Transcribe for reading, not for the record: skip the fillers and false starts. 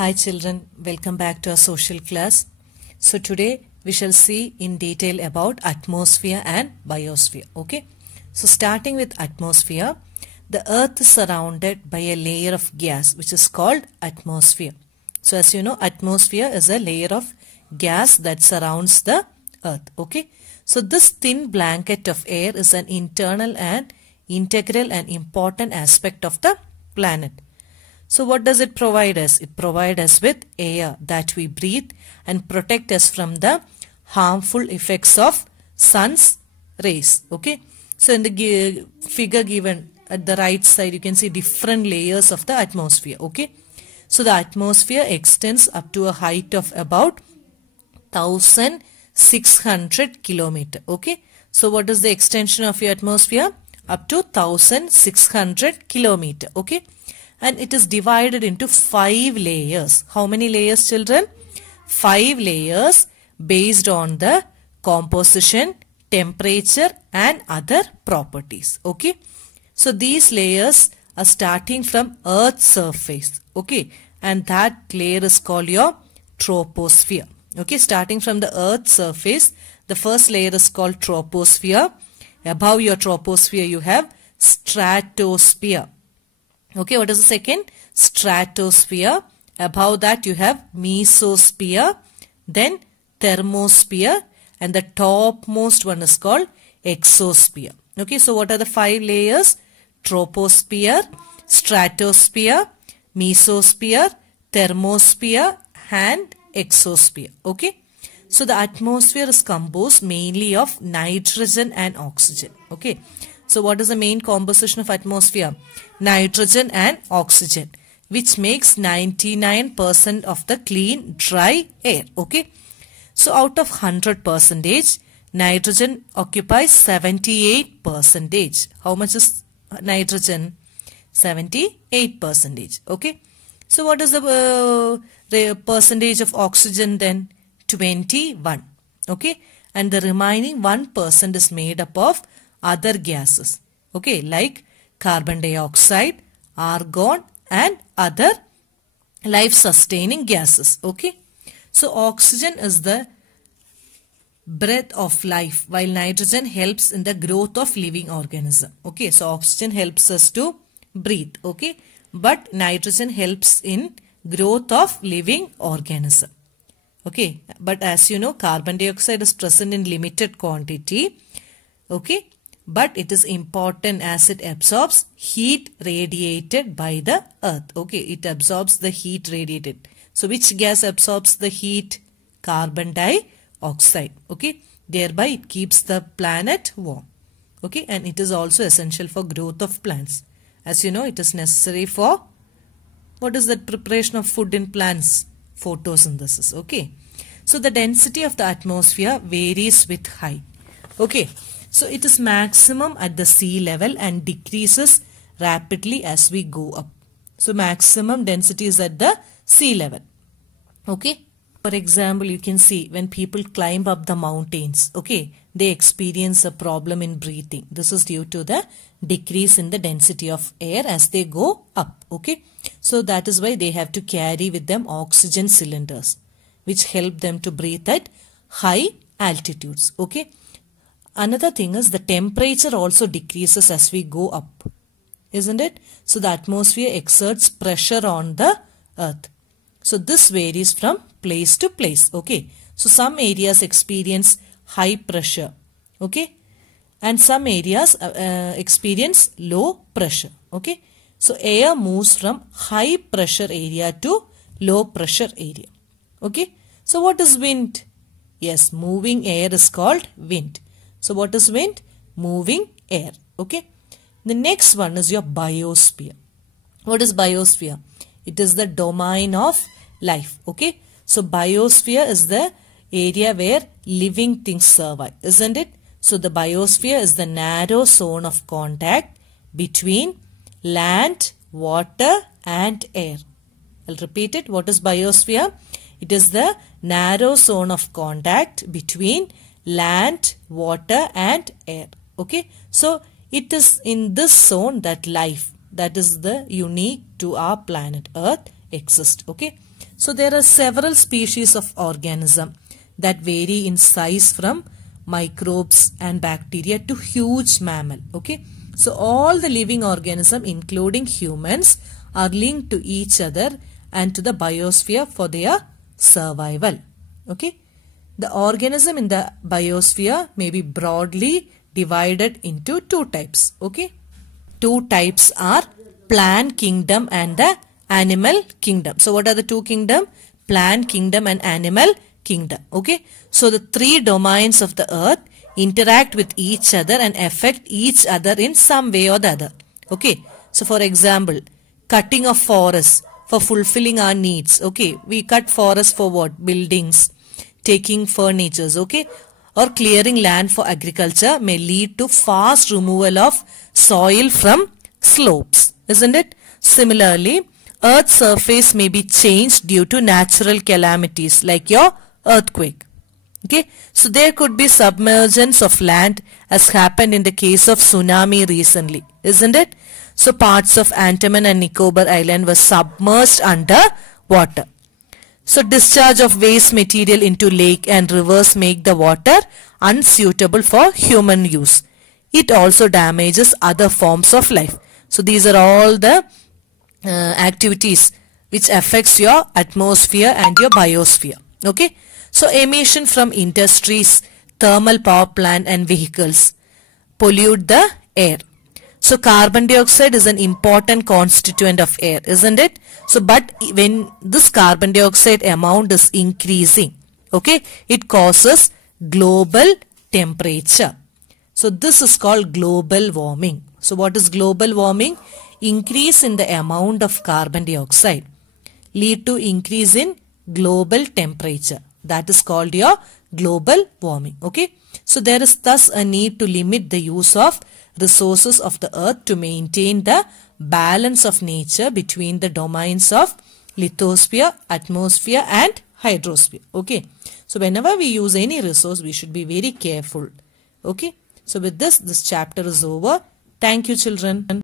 Hi children, welcome back to our social class. So today we shall see in detail about atmosphere and biosphere. Okay. So starting with atmosphere, the earth is surrounded by a layer of gas which is called atmosphere. So as you know, atmosphere is a layer of gas that surrounds the earth. Okay. So this thin blanket of air is an internal and integral and important aspect of the planet. So what does it provide us? It provides us with air that we breathe and protect us from the harmful effects of sun's rays. Okay. So in the figure given at the right side, you can see different layers of the atmosphere. Okay. So the atmosphere extends up to a height of about 1600 kilometer. Okay. So what is the extension of your atmosphere? Up to 1600 kilometer. Okay. And it is divided into 5 layers. How many layers, children? 5 layers based on the composition, temperature and other properties. Okay. So these layers are starting from Earth's surface. Okay. And that layer is called your troposphere. Okay. Starting from the Earth's surface, the first layer is called troposphere. Above your troposphere you have stratosphere. Okay, what is the second? Stratosphere. Above that you have mesosphere, then thermosphere, and the topmost one is called exosphere. Okay, so what are the 5 layers? Troposphere, stratosphere, mesosphere, thermosphere and exosphere. Okay, so the atmosphere is composed mainly of nitrogen and oxygen. Okay. So what is the main composition of atmosphere? Nitrogen and oxygen, which makes 99% of the clean dry air. Okay. So out of 100%, nitrogen occupies 78%. How much is nitrogen? 78%. Okay. So what is the percentage of oxygen then? 21. Okay. And the remaining 1% is made up of other gases, okay, like carbon dioxide, argon and other life sustaining gases. Okay, so oxygen is the breath of life, while nitrogen helps in the growth of living organism. Okay, so oxygen helps us to breathe, okay, but nitrogen helps in growth of living organism. Okay, but as you know, carbon dioxide is present in limited quantity. Okay, but it is important as it absorbs heat radiated by the earth. Okay, it absorbs the heat radiated. So which gas absorbs the heat? Carbon dioxide. Okay, thereby it keeps the planet warm. Okay, and it is also essential for growth of plants. As you know, it is necessary for, what is the preparation of food in plants? Photosynthesis. Okay, so the density of the atmosphere varies with height. Okay, so it is maximum at the sea level and decreases rapidly as we go up. So maximum density is at the sea level. Okay. For example, you can see when people climb up the mountains, okay, they experience a problem in breathing. This is due to the decrease in the density of air as they go up. Okay. So that is why they have to carry with them oxygen cylinders, which help them to breathe at high altitudes. Okay. Another thing is the temperature also decreases as we go up, isn't it? So the atmosphere exerts pressure on the earth. So this varies from place to place. Okay. So some areas experience high pressure. Okay. And some areas experience low pressure. Okay. So air moves from high pressure area to low pressure area. Okay. So what is wind? Yes, moving air is called wind. So what is wind? Moving air. Okay. The next one is your biosphere. What is biosphere? It is the domain of life. Okay. So biosphere is the area where living things survive, isn't it? So the biosphere is the narrow zone of contact between land, water and air. I'll repeat it. What is biosphere? It is the narrow zone of contact between land, water and air. Okay. So it is in this zone that life, that is the unique to our planet Earth, exists. Okay. So there are several species of organism that vary in size from microbes and bacteria to huge mammal. Okay. So all the living organism including humans are linked to each other and to the biosphere for their survival. Okay. The organism in the biosphere may be broadly divided into two types. Okay. Two types are plant kingdom and the animal kingdom. So what are the two kingdom? Plant kingdom and animal kingdom. Okay. So the three domains of the earth interact with each other and affect each other in some way or the other. Okay. So for example, cutting of forests for fulfilling our needs. Okay. We cut forests for what? Buildings, taking furnitures. Okay. Or clearing land for agriculture may lead to fast removal of soil from slopes. Isn't it? Similarly, Earth's surface may be changed due to natural calamities like your earthquake. Okay. So there could be submergence of land as happened in the case of tsunami recently. Isn't it? So parts of Andaman and Nicobar Island were submerged under water. So discharge of waste material into lake and rivers make the water unsuitable for human use. It also damages other forms of life. So these are all the activities which affects your atmosphere and your biosphere. Okay. So emission from industries, thermal power plant and vehicles pollute the air. So carbon dioxide is an important constituent of air, isn't it? So but when this carbon dioxide amount is increasing, okay, it causes global temperature. So this is called global warming. So what is global warming? Increase in the amount of carbon dioxide lead to increase in global temperature. That is called your global warming. Okay. So there is thus a need to limit the use of resources of the earth to maintain the balance of nature between the domains of lithosphere, atmosphere and hydrosphere. Okay. So whenever we use any resource, we should be very careful. Okay. So with this chapter is over. Thank you, children.